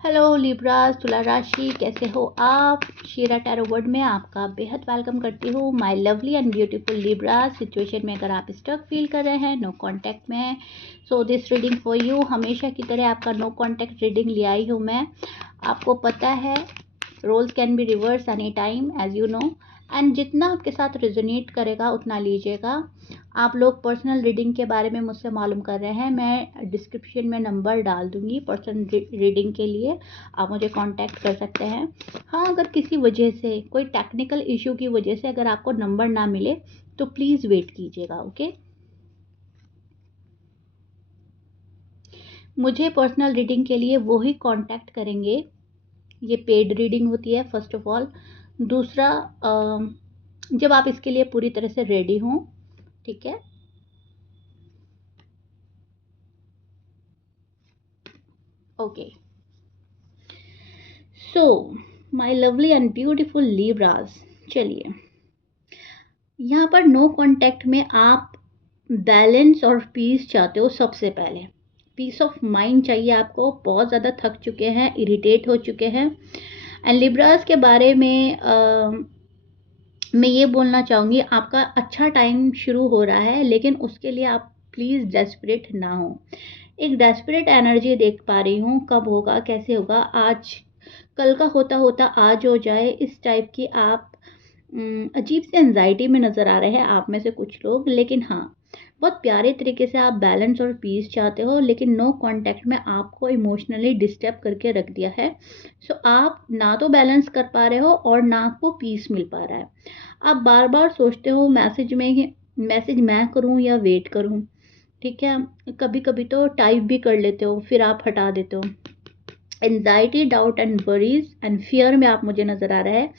Hello Libras तुला राशि, कैसे हो आप? शीरा टैरो वर्ड में आपका बेहद वेलकम करती हूँ। My lovely and beautiful Libras, situation में अगर आप स्टक फील कर रहे हैं, नो कांटेक्ट में है, so this reading for you. हमेशा की तरह आपका नो कांटेक्ट रीडिंग ले आई हूँ मैं। आपको पता है roles can be reverse any time as you know, and जितना आपके साथ रेजोनेट करेगा उतना लीजिएगा। आप लोग पर्सनल रीडिंग के बारे में मुझसे मालूम कर रहे हैं, मैं डिस्क्रिप्शन में नंबर डाल दूंगी पर्सनल रीडिंग के लिए, आप मुझे कांटेक्ट कर सकते हैं। हाँ, अगर किसी वजह से कोई टेक्निकल इशू की वजह से अगर आपको नंबर ना मिले तो प्लीज़ वेट कीजिएगा, ओके। मुझे पर्सनल रीडिंग के लिए वो ही कांटेक्ट करेंगे। ये पेड रीडिंग होती है फर्स्ट ऑफ ऑल। दूसरा, जब आप इसके लिए पूरी तरह से रेडी हों, ठीक है। Okay, so my lovely and beautiful Libras, चलिए यहाँ पर नो कांटेक्ट में आप बैलेंस और पीस चाहते हो। सबसे पहले पीस ऑफ माइंड चाहिए आपको। बहुत ज़्यादा थक चुके हैं, इरिटेट हो चुके हैं। एंड लिब्रास के बारे में मैं ये बोलना चाहूँगी, आपका अच्छा टाइम शुरू हो रहा है, लेकिन उसके लिए आप प्लीज़ डेस्परेट ना हो। एक डेस्परेट एनर्जी देख पा रही हूँ, कब होगा कैसे होगा, आज कल का होता होता आज हो जाए, इस टाइप की आप अजीब सी एंजाइटी में नज़र आ रहे हैं आप में से कुछ लोग। लेकिन हाँ, बहुत प्यारे तरीके से आप बैलेंस और पीस चाहते हो, लेकिन नो कांटेक्ट में आपको इमोशनली डिस्टर्ब करके रख दिया है। सो आप ना तो बैलेंस कर पा रहे हो और ना आपको पीस मिल पा रहा है। आप बार बार सोचते हो मैसेज मैं करूं या वेट करूं, ठीक है। कभी कभी तो टाइप भी कर लेते हो, फिर आप हटा देते हो। Anxiety, doubt and worries and fear में आप मुझे नज़र आ रहा है।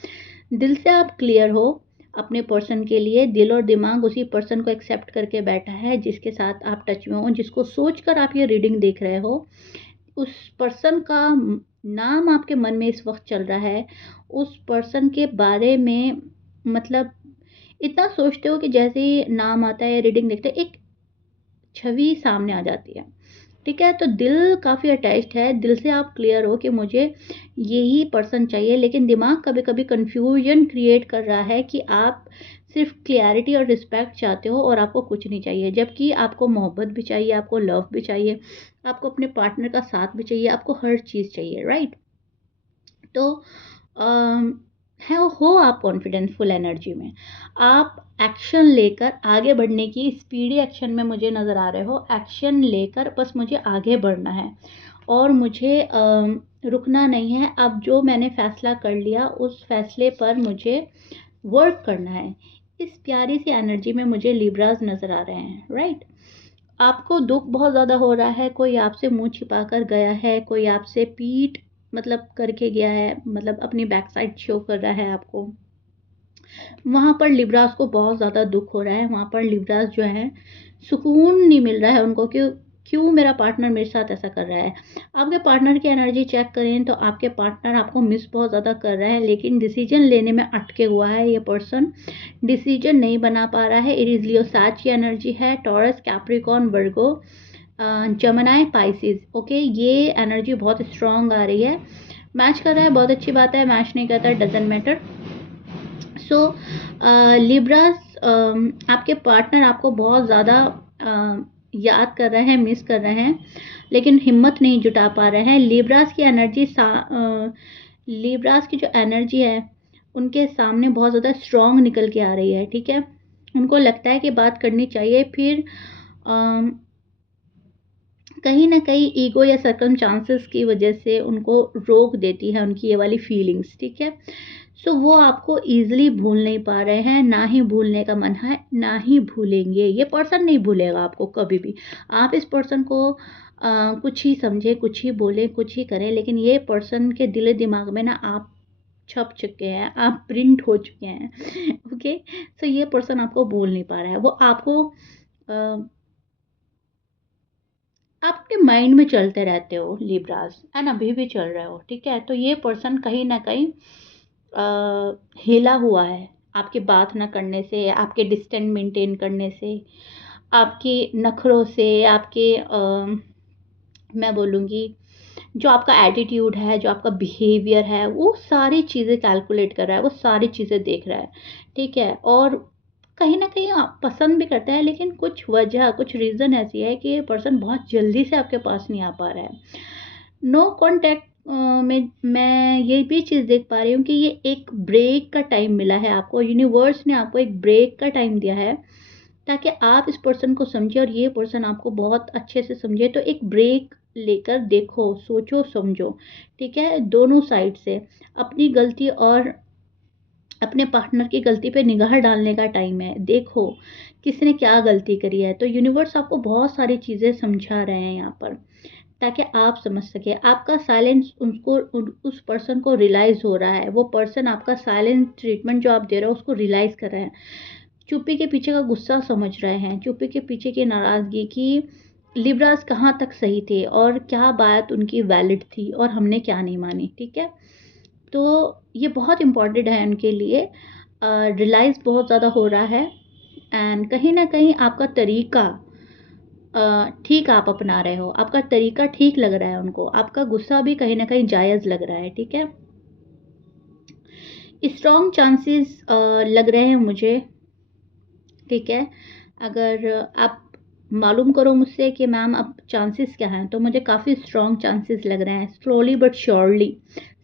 दिल से आप क्लियर हो अपने पर्सन के लिए। दिल और दिमाग उसी पर्सन को एक्सेप्ट करके बैठा है जिसके साथ आप टच में हो, जिसको सोचकर आप ये रीडिंग देख रहे हो। उस पर्सन का नाम आपके मन में इस वक्त चल रहा है। उस पर्सन के बारे में मतलब इतना सोचते हो कि जैसे ही नाम आता है, रीडिंग देखते एक छवि सामने आ जाती है, ठीक है। तो दिल काफ़ी अटैच्ड है, दिल से आप क्लियर हो कि मुझे यही पर्सन चाहिए, लेकिन दिमाग कभी कभी कंफ्यूजन क्रिएट कर रहा है कि आप सिर्फ क्लियरिटी और रिस्पेक्ट चाहते हो और आपको कुछ नहीं चाहिए, जबकि आपको मोहब्बत भी चाहिए, आपको लव भी चाहिए, आपको अपने पार्टनर का साथ भी चाहिए, आपको हर चीज़ चाहिए, राइट। तो है हो आप कॉन्फिडेंस फुल एनर्जी में, आप एक्शन लेकर आगे बढ़ने की स्पीडी एक्शन में मुझे नज़र आ रहे हो। एक्शन लेकर बस मुझे आगे बढ़ना है और मुझे रुकना नहीं है। अब जो मैंने फ़ैसला कर लिया उस फैसले पर मुझे वर्क करना है। इस प्यारी सी एनर्जी में मुझे लिब्रास नज़र आ रहे हैं, राइट। आपको दुख बहुत ज़्यादा हो रहा है, कोई आपसे मुंह छिपा कर गया है, कोई आपसे पीठ मतलब करके गया है, मतलब अपनी बैक साइड शो कर रहा है आपको। वहाँ पर लिब्रास को बहुत ज़्यादा दुख हो रहा है। वहाँ पर लिब्रास जो है सुकून नहीं मिल रहा है उनको, क्यों क्यों मेरा पार्टनर मेरे साथ ऐसा कर रहा है। आपके पार्टनर की एनर्जी चेक करें तो आपके पार्टनर आपको मिस बहुत ज़्यादा कर रहा है, लेकिन डिसीजन लेने में अटके हुआ है। ये पर्सन डिसीजन नहीं बना पा रहा है। इट इज़ लियो साच की एनर्जी है, टॉरस, कैप्रिकॉर्न, वर्गो, जमनाई, पाइसिस, ओके। ये एनर्जी बहुत स्ट्रॉन्ग आ रही है। मैच कर रहा है, बहुत अच्छी बात है। मैच नहीं करता, डजेंट मैटर। सो लिब्रास, आपके पार्टनर आपको बहुत ज़्यादा याद कर रहे हैं, मिस कर रहे हैं, लेकिन हिम्मत नहीं जुटा पा रहे हैं। लिब्रास की एनर्जी लिब्रास की जो एनर्जी है उनके सामने बहुत ज़्यादा स्ट्रॉन्ग निकल के आ रही है, ठीक है। उनको लगता है कि बात करनी चाहिए, फिर कहीं ना कहीं ईगो या सर्कमस्टांसेस की वजह से उनको रोक देती है उनकी ये वाली फीलिंग्स, ठीक है। सो वो आपको ईजिली भूल नहीं पा रहे हैं, ना ही भूलने का मन है, ना ही भूलेंगे। ये पर्सन नहीं भूलेगा आपको कभी भी। आप इस पर्सन को कुछ ही समझे, कुछ ही बोले, कुछ ही करें, लेकिन ये पर्सन के दिल दिमाग में ना आप छप चुके हैं, आप प्रिंट हो चुके हैं, ओके। सो ये पर्सन आपको भूल नहीं पा रहा है। वो आपको आप अपने माइंड में चलते रहते हो लिब्रास, एंड अभी भी चल रहे हो, ठीक है। तो ये पर्सन कहीं ना कहीं हिला हुआ है आपके बात ना करने से, आपके डिस्टेंस मेंटेन करने से, आपके नखरों से, आपके मैं बोलूँगी जो आपका एटीट्यूड है, जो आपका बिहेवियर है, वो सारी चीज़ें कैलकुलेट कर रहा है, वो सारी चीज़ें देख रहा है, ठीक है? और कहीं न कहीं आप पसंद भी करता है, लेकिन कुछ वजह, कुछ रीज़न ऐसी है कि ये पर्सन बहुत जल्दी से आपके पास नहीं आ पा रहा है। नो कॉन्टैक्ट में मैं ये भी चीज़ देख पा रही हूँ कि ये एक ब्रेक का टाइम मिला है आपको, यूनिवर्स ने आपको एक ब्रेक का टाइम दिया है, ताकि आप इस पर्सन को समझें और ये पर्सन आपको बहुत अच्छे से समझे। तो एक ब्रेक लेकर देखो, सोचो, समझो, ठीक है? दोनों साइड से अपनी गलती और अपने पार्टनर की गलती पे निगाह डालने का टाइम है। देखो, किसने क्या गलती करी है। तो यूनिवर्स आपको बहुत सारी चीज़ें समझा रहे हैं यहाँ पर, ताकि आप समझ सकें। आपका साइलेंस उस पर्सन को रियलाइज़ हो रहा है। वो पर्सन आपका साइलेंट ट्रीटमेंट जो आप दे रहे हो उसको रियलाइज़ कर रहे हैं। चुप्पी के पीछे का गुस्सा समझ रहे हैं। चुप्पी के पीछे की नाराज़गी कि लिब्रास कहाँ तक सही थे और क्या बात उनकी वैलिड थी और हमने क्या नहीं मानी, ठीक है? तो ये बहुत इम्पोर्टेंट है उनके लिए। रियलाइज़ बहुत ज़्यादा हो रहा है एंड कहीं न कहीं आपका तरीका ठीक आप अपना रहे हो, आपका तरीका ठीक लग रहा है उनको, आपका गुस्सा भी कहीं न कहीं जायज़ लग रहा है, ठीक है? स्ट्रॉन्ग चांसेस लग रहे हैं मुझे, ठीक है? अगर आप मालूम करो मुझसे कि मैम अब चांसेस क्या हैं, तो मुझे काफ़ी स्ट्रॉन्ग चांसेस लग रहे हैं। Slowly but surely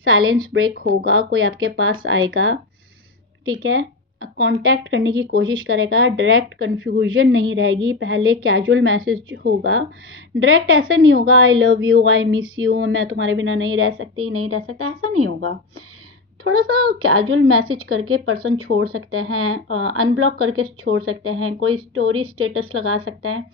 silence break होगा, कोई आपके पास आएगा, ठीक है? कॉन्टैक्ट करने की कोशिश करेगा, डायरेक्ट कन्फ्यूजन नहीं रहेगी, पहले कैजुअल मैसेज होगा। डायरेक्ट ऐसा नहीं होगा I love you, I miss you, मैं तुम्हारे बिना नहीं रह सकती, नहीं रह सकता, ऐसा नहीं होगा। थोड़ा-सा कैजुअल मैसेज करके पर्सन छोड़ सकते हैं, अनब्लॉक करके छोड़ सकते हैं, कोई स्टोरी स्टेटस लगा सकते हैं,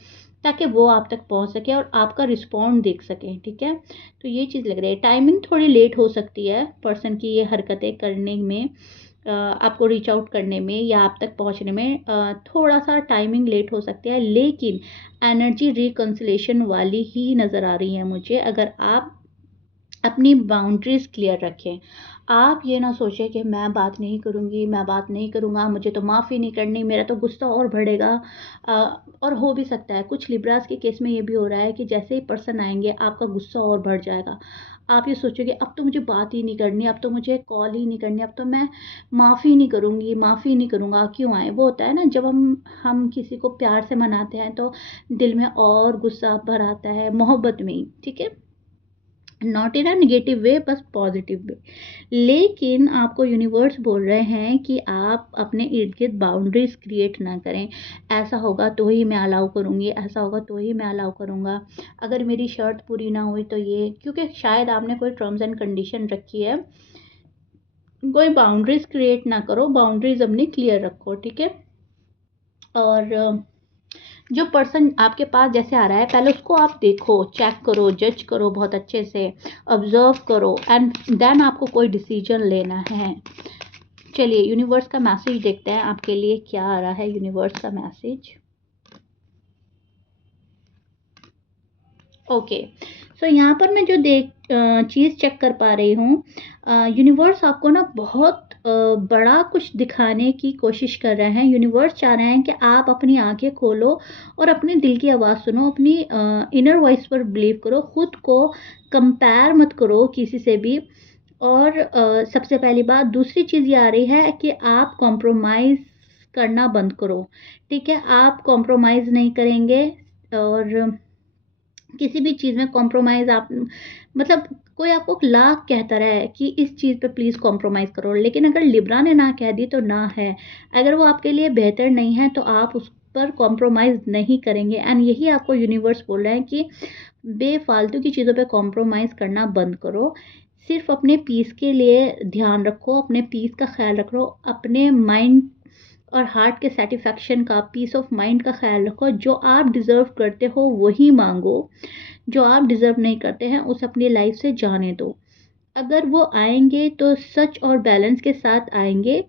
ताकि वो आप तक पहुँच सके और आपका रिस्पॉन्ड देख सकें, ठीक है? तो ये चीज़ लग रही है। टाइमिंग थोड़ी लेट हो सकती है पर्सन की ये हरकतें करने में, आपको रीच आउट करने में या आप तक पहुँचने में थोड़ा-सा टाइमिंग लेट हो सकती है, लेकिन एनर्जी रिकन्सिलिएशन वाली ही नज़र आ रही है मुझे, अगर आप अपनी बाउंड्रीज़ क्लियर रखें। आप ये ना सोचें कि मैं बात नहीं करूँगी, मैं बात नहीं करूँगा, मुझे तो माफ़ी नहीं करनी, मेरा तो गुस्सा और बढ़ेगा। अ, और हो भी सकता है कुछ लिब्रास के केस में ये भी हो रहा है कि जैसे ही पर्सन आएँगे आपका गुस्सा और बढ़ जाएगा। आप ये सोचोगे अब तो मुझे बात ही नहीं करनी, अब तो मुझे कॉल ही नहीं करनी, अब तो मैं माफ़ी नहीं करूँगी, माफ़ी नहीं करूँगा, क्यों आए? वो होता है ना जब हम किसी को प्यार से मनाते हैं तो दिल में और गुस्सा भर आता है, मोहब्बत में ही, ठीक है? Not in a negative way, बस पॉजिटिव वे। लेकिन आपको यूनिवर्स बोल रहे हैं कि आप अपने इर्द गिर्द बाउंड्रीज क्रिएट ना करें। ऐसा होगा तो ही मैं अलाउ करूँगी, ऐसा होगा तो ही मैं अलाउ करूँगा, अगर मेरी शर्त पूरी ना हुई तो ये, क्योंकि शायद आपने कोई टर्म्स एंड कंडीशन रखी है। कोई बाउंड्रीज क्रिएट ना करो, बाउंड्रीज अपनी क्लियर रखो, ठीक है? और जो पर्सन आपके पास जैसे आ रहा है पहले उसको आप देखो, चेक करो, जज करो बहुत अच्छे से, ऑब्जर्व करो एंड देन आपको कोई डिसीजन लेना है। चलिए यूनिवर्स का मैसेज देखते हैं आपके लिए क्या आ रहा है। यूनिवर्स का मैसेज, ओके। सो यहाँ पर मैं जो चीज़ चेक कर पा रही हूँ, यूनिवर्स आपको ना बहुत बड़ा कुछ दिखाने की कोशिश कर रहे हैं। यूनिवर्स चाह रहे हैं कि आप अपनी आंखें खोलो और अपने दिल की आवाज़ सुनो, अपनी इनर वॉइस पर बिलीव करो, खुद को कंपेयर मत करो किसी से भी। और सबसे पहली बात, दूसरी चीज़ ये आ रही है कि आप कॉम्प्रोमाइज़ करना बंद करो, ठीक है? आप कॉम्प्रोमाइज़ नहीं करेंगे और किसी भी चीज़ में कॉम्प्रोमाइज़ आप, मतलब कोई आपको लाख कहता रहे कि इस चीज़ पे प्लीज़ कॉम्प्रोमाइज़ करो, लेकिन अगर लिब्रा ने ना कह दी तो ना है। अगर वो आपके लिए बेहतर नहीं है तो आप उस पर कॉम्प्रोमाइज़ नहीं करेंगे एंड यही आपको यूनिवर्स बोल रहा है कि बेफालतू की चीज़ों पे कॉम्प्रोमाइज़ करना बंद करो। सिर्फ़ अपने पीस के लिए ध्यान रखो, अपने पीस का ख़्याल रखो, अपने माइंड और हार्ट के सैटिस्फैक्शन का, पीस ऑफ माइंड का ख्याल रखो। जो आप डिज़र्व करते हो वही मांगो, जो आप डिज़र्व नहीं करते हैं उसे अपनी लाइफ से जाने दो। अगर वो आएंगे तो सच और बैलेंस के साथ आएंगे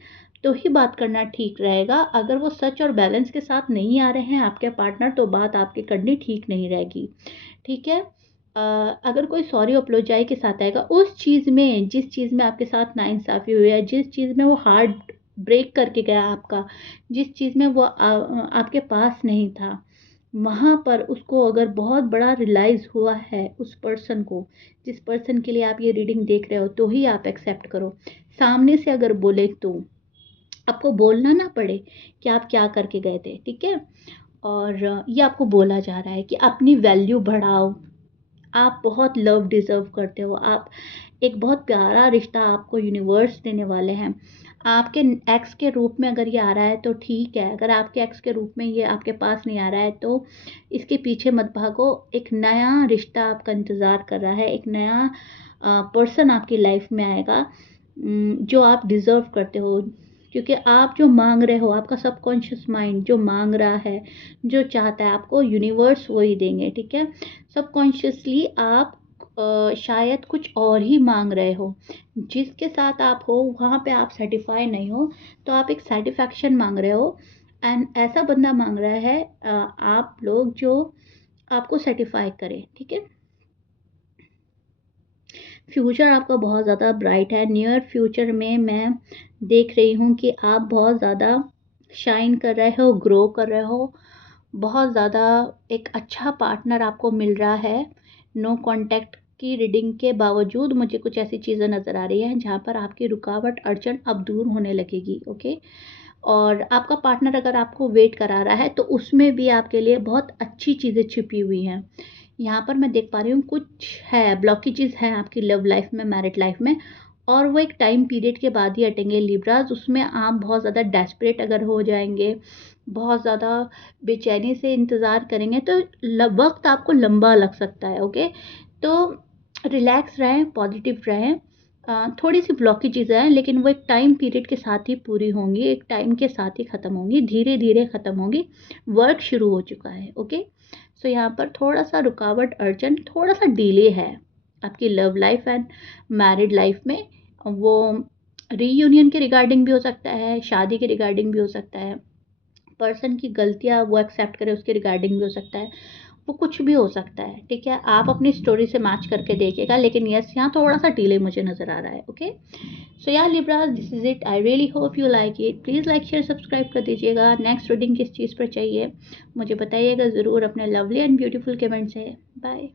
तो ही बात करना ठीक रहेगा। अगर वो सच और बैलेंस के साथ नहीं आ रहे हैं आपके पार्टनर, तो बात आपकी करनी ठीक नहीं रहेगी, ठीक है? अगर कोई सॉरी अपोलोजाई के साथ आएगा उस चीज़ में, जिस चीज़ में आपके साथ नाइंसाफ़ी हुई है, जिस चीज़ में वो हार्ट ब्रेक करके गया आपका, जिस चीज़ में वो आपके पास नहीं था, वहाँ पर उसको अगर बहुत बड़ा रियलाइज़ हुआ है उस पर्सन को, जिस पर्सन के लिए आप ये रीडिंग देख रहे हो, तो ही आप एक्सेप्ट करो। सामने से अगर बोले तो आपको बोलना ना पड़े कि आप क्या करके गए थे, ठीक है? और ये आपको बोला जा रहा है कि अपनी वैल्यू बढ़ाओ, आप बहुत लव डिज़र्व करते हो, आप एक बहुत प्यारा रिश्ता आपको यूनिवर्स देने वाले हैं। आपके एक्स के रूप में अगर ये आ रहा है तो ठीक है, अगर आपके एक्स के रूप में ये आपके पास नहीं आ रहा है तो इसके पीछे मत भागो, एक नया रिश्ता आपका इंतज़ार कर रहा है, एक नया पर्सन आपकी लाइफ में आएगा जो आप डिज़र्व करते हो। क्योंकि आप जो माँग रहे हो, आपका सबकॉन्शियस माइंड जो माँग रहा है, जो चाहता है, आपको यूनिवर्स वही देंगे, ठीक है? सबकॉन्शियसली आप शायद कुछ और ही माँग रहे हो। जिसके साथ आप हो वहाँ पे आप सैटिस्फाई नहीं हो, तो आप एक सैटिस्फैक्शन माँग रहे हो एंड ऐसा बंदा माँग रहा है आप लोग जो आपको सैटिस्फाई करे, ठीक है? फ्यूचर आपका बहुत ज़्यादा ब्राइट है। नियर फ्यूचर में मैं देख रही हूँ कि आप बहुत ज़्यादा शाइन कर रहे हो, ग्रो कर रहे हो। बहुत ज़्यादा एक अच्छा पार्टनर आपको मिल रहा है। नो कॉन्टैक्ट की रीडिंग के बावजूद मुझे कुछ ऐसी चीज़ें नज़र आ रही हैं जहाँ पर आपकी रुकावट, अड़चन अब दूर होने लगेगी, ओके? और आपका पार्टनर अगर आपको वेट करा रहा है तो उसमें भी आपके लिए बहुत अच्छी चीज़ें छिपी हुई हैं। यहाँ पर मैं देख पा रही हूँ कुछ है, ब्लॉकेजेस हैं आपकी लव लाइफ में, मैरिड लाइफ में, और वो एक टाइम पीरियड के बाद ही हटेंगे लिब्राज़। उसमें आप बहुत ज़्यादा डेस्परेट अगर हो जाएँगे, बहुत ज़्यादा बेचैनी से इंतज़ार करेंगे तो वक़्त आपको लंबा लग सकता है, ओके? तो रिलैक्स रहें, पॉजिटिव रहें। थोड़ी-सी ब्लॉकेजेस हैं लेकिन वो एक टाइम पीरियड के साथ ही पूरी होंगी, एक टाइम के साथ ही ख़त्म होंगी, धीरे-धीरे ख़त्म होंगी। वर्क शुरू हो चुका है, ओके? सो यहाँ पर थोड़ा-सा रुकावट, अड़चन, थोड़ा-सा डिले है आपकी love life and married life में। वो रीयूनियन के रिगार्डिंग भी हो सकता है, शादी के रिगार्डिंग भी हो सकता है, पर्सन की गलतियाँ वो एक्सेप्ट करे उसके रिगार्डिंग भी हो सकता है, वो कुछ भी हो सकता है, ठीक है? आप अपनी स्टोरी से मैच करके देखिएगा, लेकिन यस यहाँ थोड़ा-सा डिले मुझे नज़र आ रहा है, ओके? सो या Libras, this is it. I really hope you like it. Please like, share, subscribe कर दीजिएगा। नेक्स्ट रीडिंग किस चीज़ पर चाहिए मुझे बताइएगा ज़रूर अपने लवली एंड ब्यूटीफुल कमेंट से। बाय।